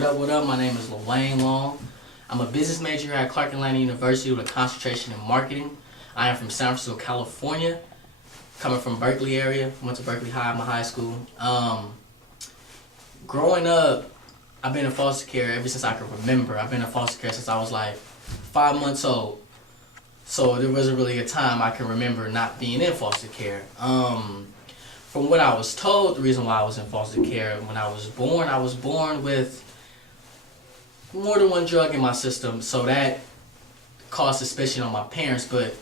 What up? My name is LaWayne Long. I'm a business major here at Clark Atlanta University with a concentration in marketing. I am from San Francisco, California, coming from Berkeley area. Went to Berkeley High, my high school. Growing up, I've been in foster care ever since I can remember. I've been in foster care since I was like 5 months old. So there wasn't really a time I can remember not being in foster care. From what I was told, the reason why I was in foster care, when I was born with more than one drug in my system, so that caused suspicion on my parents, but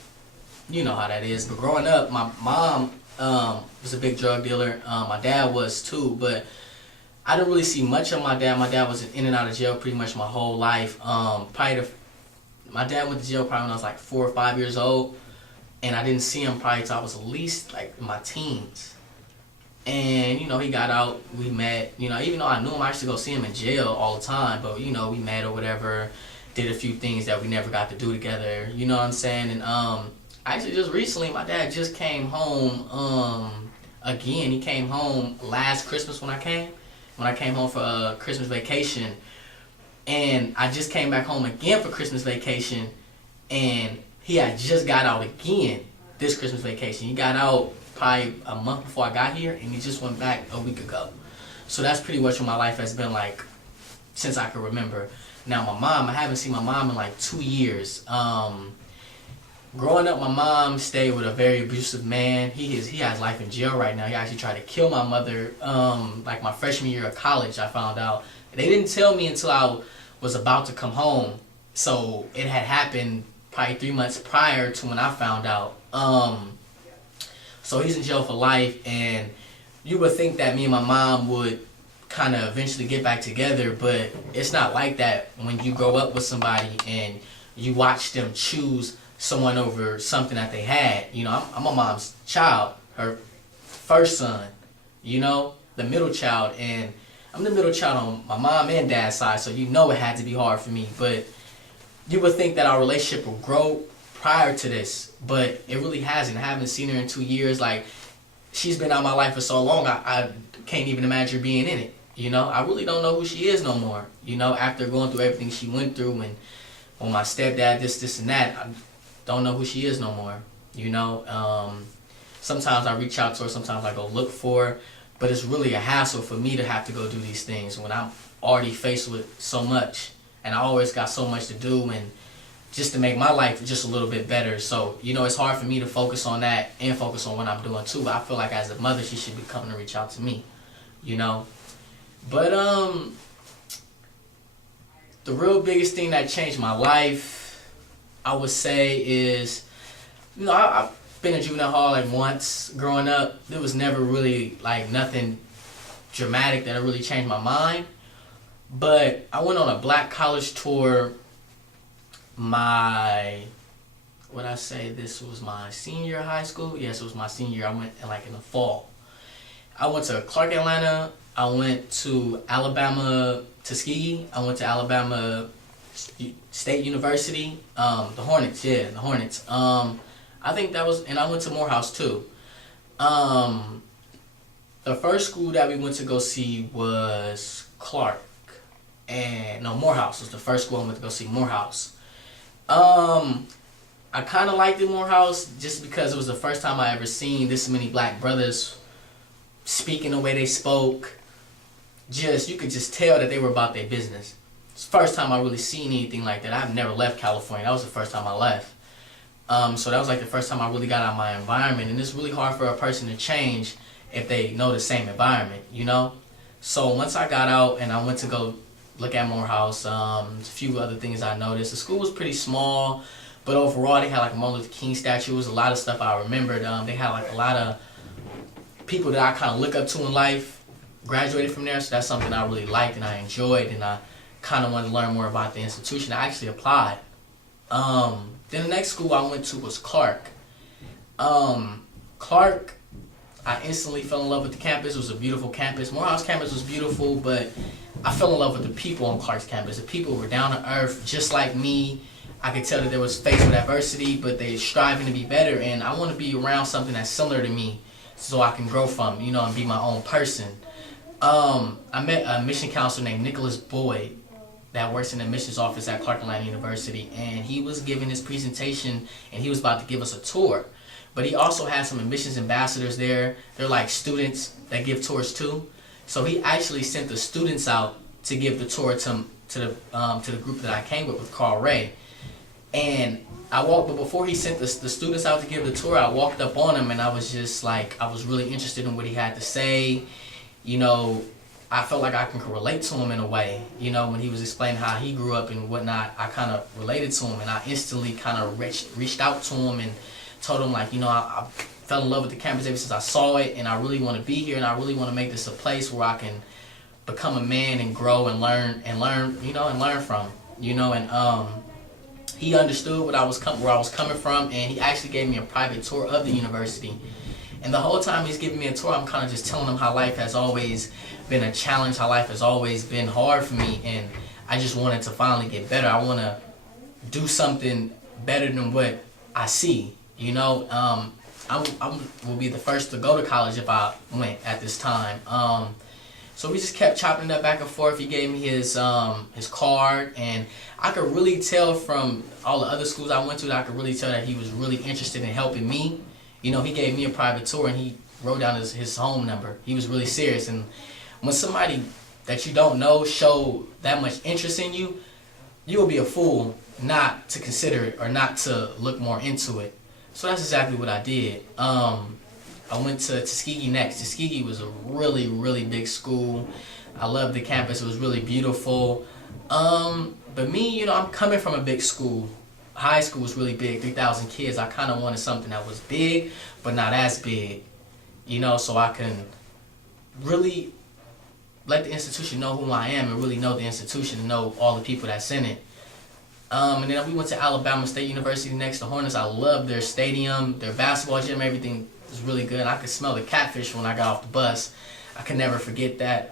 you know how that is. But growing up, my mom was a big drug dealer. My dad was too, but I didn't really see much of my dad. My dad was in and out of jail pretty much my whole life. My dad went to jail probably when I was like 4 or 5 years old, and I didn't see him probably until I was at least like in my teens. And, you know, he got out, we met, you know, even though I knew him, I used to go see him in jail all the time, but, you know, we met or whatever, did a few things that we never got to do together, you know what I'm saying? And actually just recently, my dad just came home again. He came home last Christmas when I came home for Christmas vacation. And I just came back home again for Christmas vacation, and he had just got out again this Christmas vacation. He got out probably a month before I got here, and he just went back a week ago. So that's pretty much what my life has been like since I can remember. Now my mom, I haven't seen my mom in like 2 years. Growing up, my mom stayed with a very abusive man. He has life in jail right now. He actually tried to kill my mother like my freshman year of college, I found out. They didn't tell me until I was about to come home. So it had happened probably 3 months prior to when I found out. So he's in jail for life, and you would think that me and my mom would kind of eventually get back together, but it's not like that when you grow up with somebody and you watch them choose someone over something that they had. You know, I'm my mom's child, her first son, you know, the middle child, and I'm the middle child on my mom and dad's side, so you know it had to be hard for me. But you would think that our relationship would grow prior to this, but it really hasn't. I haven't seen her in 2 years. Like, she's been out of my life for so long, I can't even imagine being in it. You know, I really don't know who she is no more. You know, after going through everything she went through, and when my stepdad, this, and that, I don't know who she is no more. You know, sometimes I reach out to her, sometimes I go look for her, but it's really a hassle for me to have to go do these things when I'm already faced with so much, and I always got so much to do, and just to make my life just a little bit better. So, you know, it's hard for me to focus on that and focus on what I'm doing too. But I feel like as a mother, she should be coming to reach out to me, you know. But the real biggest thing that changed my life, I would say, is, you know, I've been in juvenile hall like once growing up. There was never really like nothing dramatic that really changed my mind. But I went on a black college tour this was my senior year of high school? Yes, it was my senior year. I went in the fall. I went to Clark Atlanta. I went to Alabama, Tuskegee. I went to Alabama State University. The Hornets. I think that was, and I went to Morehouse too. The first school that we went to go see was Morehouse was the first school I went to go see, Morehouse. I kind of liked it, Morehouse, just because it was the first time I ever seen this many black brothers speaking the way they spoke. You could just tell that they were about their business. It's the first time I really seen anything like that. I've never left California. That was the first time I left. So that was like the first time I really got out of my environment, and it's really hard for a person to change if they know the same environment, you know? So once I got out and I went to go look at Morehouse, a few other things I noticed. The school was pretty small, but overall they had like a Martin Luther King statue. It was a lot of stuff I remembered. They had like a lot of people that I kind of look up to in life graduated from there, so that's something I really liked and I enjoyed, and I kind of wanted to learn more about the institution. I actually applied. Then the next school I went to was Clark. Clark, I instantly fell in love with the campus. It was a beautiful campus. Morehouse campus was beautiful, but I fell in love with the people on Clark's campus. The people were down to earth, just like me. I could tell that they was faced with adversity, but they striving to be better, and I want to be around something that's similar to me so I can grow from, you know, and be my own person. I met a mission counselor named Nicholas Boyd that works in the admissions office at Clark Atlanta University, and he was giving his presentation, and he was about to give us a tour. But he also had some admissions ambassadors there. They're like students that give tours too. So he actually sent the students out to give the tour to the group that I came with Carl Ray. And but before he sent the students out to give the tour, I walked up on him and I was just like, I was really interested in what he had to say. You know, I felt like I can relate to him in a way. You know, when he was explaining how he grew up and whatnot, I kind of related to him, and I instantly kind of reached out to him and told him, like, you know, I fell in love with the campus ever since I saw it, and I really want to be here, and I really want to make this a place where I can become a man and grow and learn, you know, and learn from, you know. And he understood where I was coming from, and he actually gave me a private tour of the university. And the whole time he's giving me a tour, I'm kind of just telling him how life has always been a challenge, how life has always been hard for me, and I just wanted to finally get better. I want to do something better than what I see, you know. I will be the first to go to college if I went at this time. So we just kept chopping it up back and forth. He gave me his card, and I could really tell from all the other schools I went to that I could really tell that he was really interested in helping me. You know, he gave me a private tour, and he wrote down his home number. He was really serious. And when somebody that you don't know show that much interest in you, you will be a fool not to consider it or not to look more into it. So that's exactly what I did. I went to Tuskegee next. Tuskegee was a really, really big school. I loved the campus. It was really beautiful. But me, you know, I'm coming from a big school. High school was really big, 3,000 kids. I kind of wanted something that was big, but not as big, you know, so I can really let the institution know who I am and really know the institution and know all the people that's in it. And then we went to Alabama State University next to Hornets. I loved their stadium, their basketball gym, everything was really good. I could smell the catfish when I got off the bus. I could never forget that.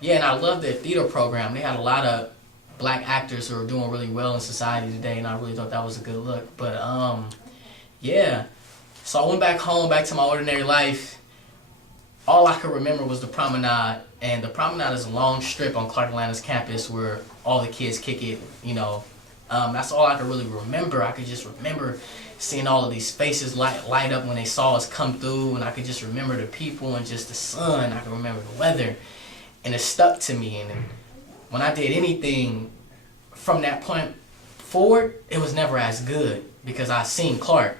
Yeah, and I loved their theater program. They had a lot of black actors who are doing really well in society today, and I really thought that was a good look. But yeah, so I went back home, back to my ordinary life. All I could remember was the promenade, and the promenade is a long strip on Clark Atlanta's campus where all the kids kick it, you know. That's all I could really remember. I could just remember seeing all of these faces light up when they saw us come through, and I could just remember the people and just the sun. I could remember the weather, and it stuck to me. And when I did anything from that point forward, it was never as good because I seen Clark.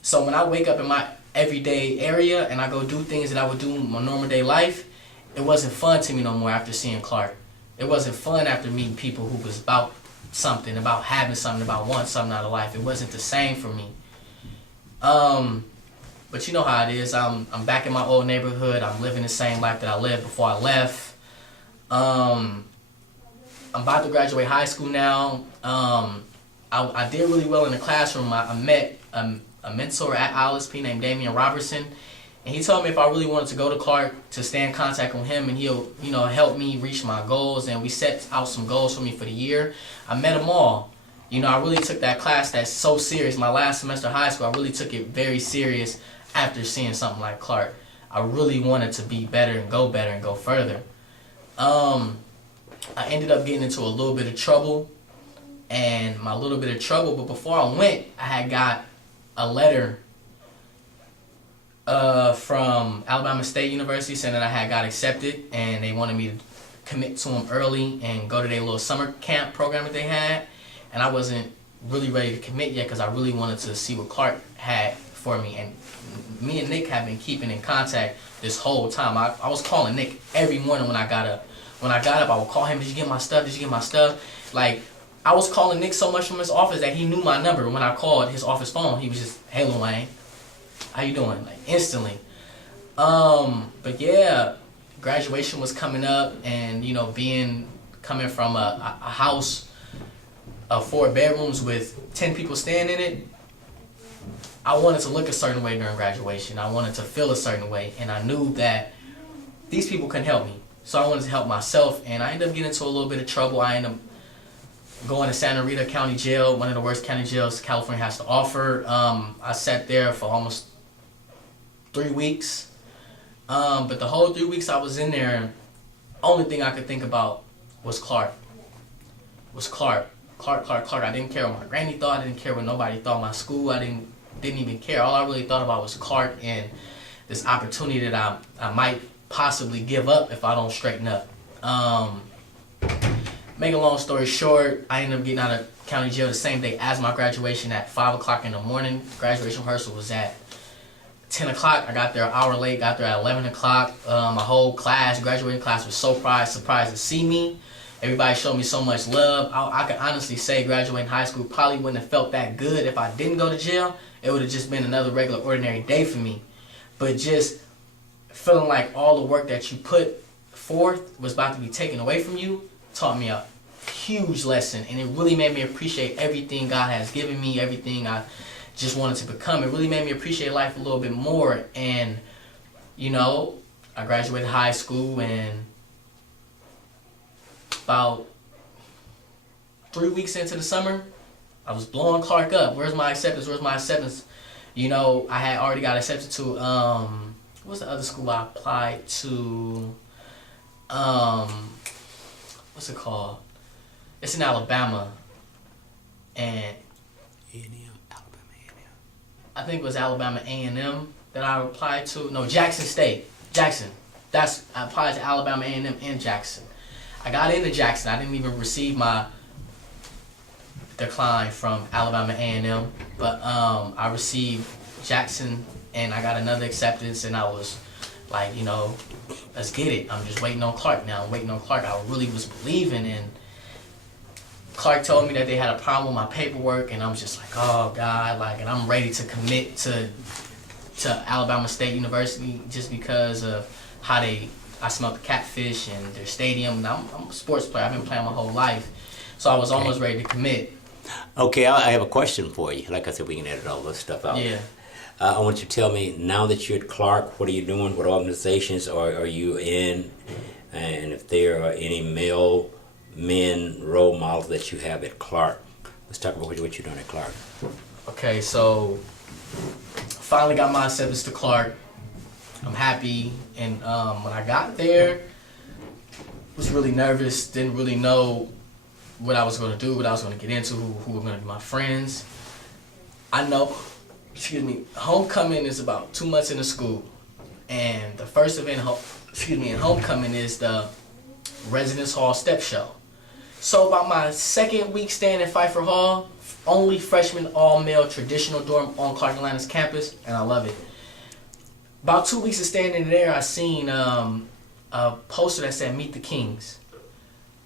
So when I wake up in my everyday area and I go do things that I would do in my normal day life, it wasn't fun to me no more after seeing Clark. It wasn't fun after meeting people who was about something, about having something, about wanting something out of life. It wasn't the same for me. But you know how it is. I'm back in my old neighborhood. I'm living the same life that I lived before I left. I'm about to graduate high school now. I did really well in the classroom. I met a mentor at ILSP named Damian Robertson, and he told me if I really wanted to go to Clark to stay in contact with him, and he'll, you know, help me reach my goals. And we set out some goals for me for the year. I met them all. You know, I really took that class that's so serious. My last semester of high school, I really took it very serious after seeing something like Clark. I really wanted to be better and go further. I ended up getting into a little bit of trouble, and my little bit of trouble, but before I went, I had got a letter from Alabama State University saying that I had got accepted, and they wanted me to commit to them early and go to their little summer camp program that they had. And I wasn't really ready to commit yet because I really wanted to see what Clark had for me. And me and Nick have been keeping in contact this whole time. I was calling Nick every morning when I got up. When I got up, I would call him, did you get my stuff? Did you get my stuff? Like, I was calling Nick so much from his office that he knew my number. When I called his office phone, he was just, hey, Lil Wayne, how you doing? Like, instantly. But yeah, graduation was coming up, and, you know, coming from a house of 4 bedrooms with 10 people staying in it, I wanted to look a certain way during graduation. I wanted to feel a certain way, and I knew that these people couldn't help me. So I wanted to help myself, and I ended up getting into a little bit of trouble. I ended up going to Santa Rita County Jail, one of the worst county jails California has to offer. I sat there for almost 3 weeks. But the whole 3 weeks I was in there, only thing I could think about was Clark. Clark. I didn't care what my granny thought. I didn't care what nobody thought. My school, I didn't even care. All I really thought about was Clark and this opportunity that I might possibly give up if I don't straighten up. Make a long story short, I ended up getting out of county jail the same day as my graduation at 5 o'clock in the morning. Graduation rehearsal was at 10 o'clock. I got there an hour late, got there at 11 o'clock. My whole class, graduating class, was so surprised to see me. Everybody showed me so much love. I can honestly say graduating high school probably wouldn't have felt that good if I didn't go to jail. It would have just been another regular, ordinary day for me. But just feeling like all the work that you put forth was about to be taken away from you taught me a huge lesson. And it really made me appreciate everything God has given me, everything I just wanted to become. It really made me appreciate life a little bit more. And, you know, I graduated high school, and about 3 weeks into the summer, I was blowing Clark up. Where's my acceptance? Where's my acceptance? You know, I had already got accepted to, what's the other school I applied to? What's it called? It's in Alabama. And Alabama A&M. I think it was Alabama A&M that I applied to. No, Jackson State. Jackson. I applied to Alabama A&M and Jackson. I got into Jackson. I didn't even receive my decline from Alabama A&M, but I received Jackson, and I got another acceptance, and I was like, you know, let's get it. I'm just waiting on Clark now. I'm waiting on Clark. I really was believing, and Clark told me that they had a problem with my paperwork, and I'm just like, oh God, like, and I'm ready to commit to Alabama State University just because of how I smelled the catfish and their stadium. And I'm a sports player. I've been playing my whole life, so I was almost ready to commit. Okay, I have a question for you. Like I said, we can edit all this stuff out. Yeah. I want you to tell me, now that you're at Clark, what are you doing? What organizations are you in? And if there are any men role models that you have at Clark. Let's talk about what you're doing at Clark. Okay, so finally got my acceptance to Clark. I'm happy, and when I got there, was really nervous. Didn't really know what I was going to do, what I was going to get into, who were going to be my friends. I know, homecoming is about 2 months into school, and the first event, in homecoming is the Residence Hall Step Show. So about my second week staying in Pfeiffer Hall, only freshman all-male traditional dorm on Clark Atlanta's campus, and I love it. About 2 weeks of staying in there, I seen a poster that said "Meet the Kings."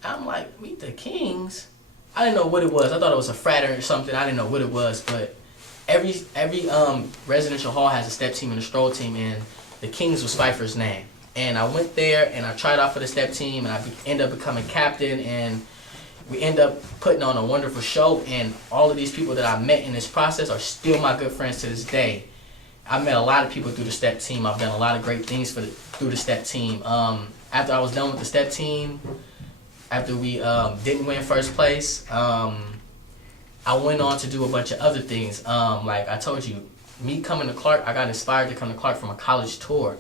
I'm like, "Meet the Kings?" I didn't know what it was. I thought it was a frat or something. I didn't know what it was, but every residential hall has a step team and a stroll team, and the Kings was Pfeiffer's name. And I went there and I tried out for the step team, and I ended up becoming captain, and we end up putting on a wonderful show. And all of these people that I met in this process are still my good friends to this day. I met a lot of people through the step team. I've done a lot of great things through the step team. After I was done with the step team, after we didn't win first place, I went on to do a bunch of other things. Like I told you, me coming to Clark, I got inspired to come to Clark from a college tour.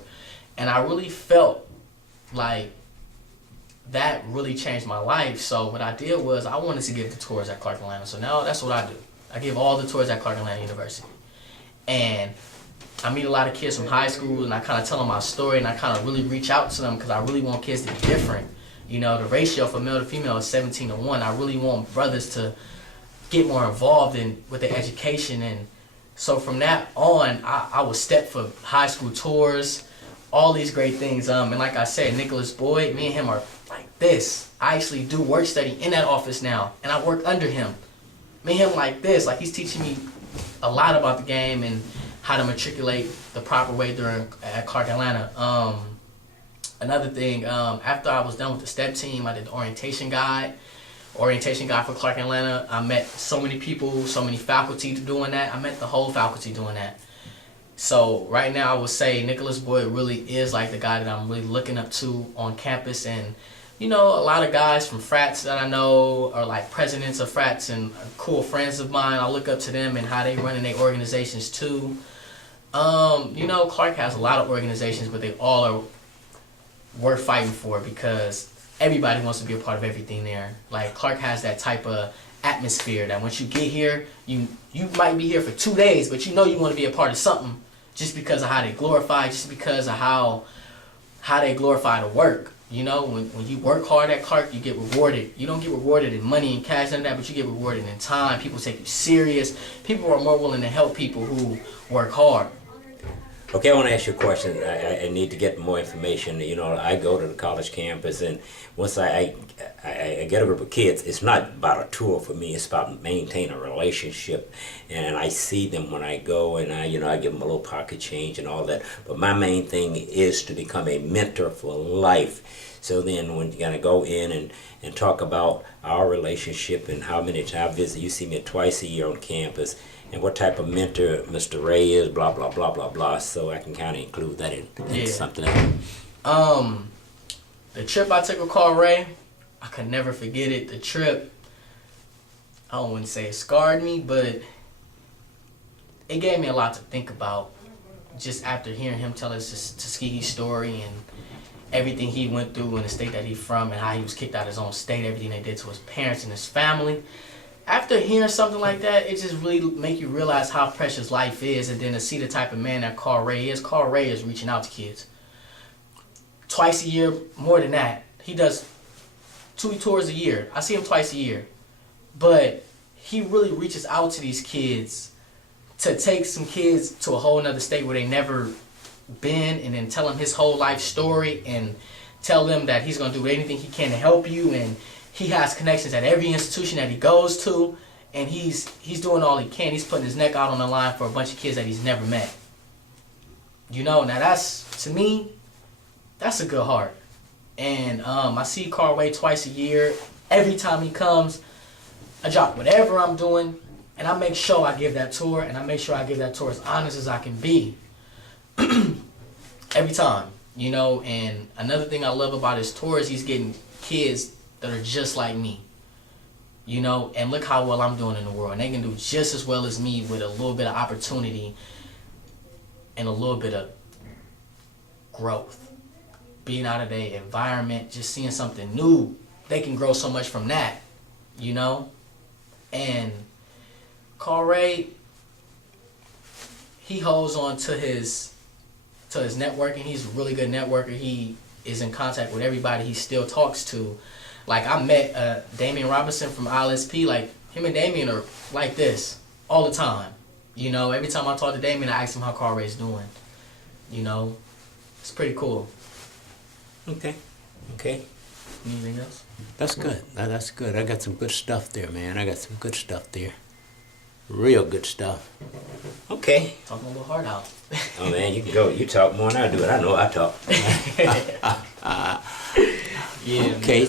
And I really felt like that really changed my life. So what I did was I wanted to give the tours at Clark Atlanta. So now that's what I do. I give all the tours at Clark Atlanta University. And I meet a lot of kids from high school, and I kind of tell them my story, and I kind of really reach out to them because I really want kids to be different. You know, the ratio for male to female is 17-1. I really want brothers to get more involved with their education. And so from that on, I was step for high school tours, all these great things. And like I said, Nicholas Boyd, me and him are like this. I actually do work study in that office now, and I work under him. Me and him like this. Like, he's teaching me a lot about the game and how to matriculate the proper way at Clark Atlanta. Another thing, after I was done with the step team, I did the orientation guide for Clark Atlanta. I met so many people, so many faculty doing that. I met the whole faculty doing that. So right now I would say Nicholas Boyd really is like the guy that I'm really looking up to on campus. And you know, a lot of guys from frats that I know are like presidents of frats and cool friends of mine. I look up to them and how they running their organizations too. You know, Clark has a lot of organizations, but they all are worth fighting for because everybody wants to be a part of everything there. Like Clark has that type of atmosphere that once you get here, you might be here for 2 days, but you know you want to be a part of something just because of how they glorify, just because of how they glorify the work. You know, when you work hard at Clark, you get rewarded. You don't get rewarded in money and cash and that, but you get rewarded in time. People take you serious. People are more willing to help people who work hard. Okay, I want to ask you a question. I need to get more information. You know, I go to the college campus, and once I get a group of kids, it's not about a tour for me. It's about maintaining a relationship, and I see them when I go, and I give them a little pocket change and all that. But my main thing is to become a mentor for life. So then, when you're gonna go in and talk about our relationship and how many times I visit, you see me twice a year on campus. And what type of mentor Mr. Ray is, blah, blah, blah, blah, blah. So I can kind of include that in something else. The trip I took with Carl Ray, I could never forget it. The trip, I wouldn't say it scarred me, but it gave me a lot to think about. Just after hearing him tell us his Tuskegee story and everything he went through in the state that he's from and how he was kicked out of his own state, everything they did to his parents and his family. After hearing something like that, it just really make you realize how precious life is, and then to see the type of man that Carl Ray is. Carl Ray is reaching out to kids. Twice a year, more than that. He does 2 tours a year. I see him twice a year. But he really reaches out to these kids to take some kids to a whole nother state where they never been, and then tell them his whole life story and tell them that he's going to do anything he can to help you, and he has connections at every institution that he goes to, and he's doing all he can. He's putting his neck out on the line for a bunch of kids that he's never met. You know, now that's, to me, that's a good heart. And I see Carl Ray twice a year. Every time he comes, I drop whatever I'm doing, and I make sure I give that tour, and I make sure I give that tour as honest as I can be. Every time, you know. And another thing I love about his tour is he's getting kids that are just like me, you know, and look how well I'm doing in the world, and they can do just as well as me with a little bit of opportunity and a little bit of growth, being out of their environment, just seeing something new. They can grow so much from that, you know. And Carl Ray, he holds on to his networking. He's a really good networker. He is in contact with everybody he still talks to. Like, I met Damian Robinson from ILSP. Like, him and Damian are like this all the time. You know, every time I talk to Damian, I ask him how Carl Ray's doing. You know, it's pretty cool. Okay. Anything else? That's good. That's good. I got some good stuff there, man. I got some good stuff there. Real good stuff. Okay. Talking a little hard out. Oh, man, you can go. You talk more than I do it. I know I talk. Yeah. Okay. Man.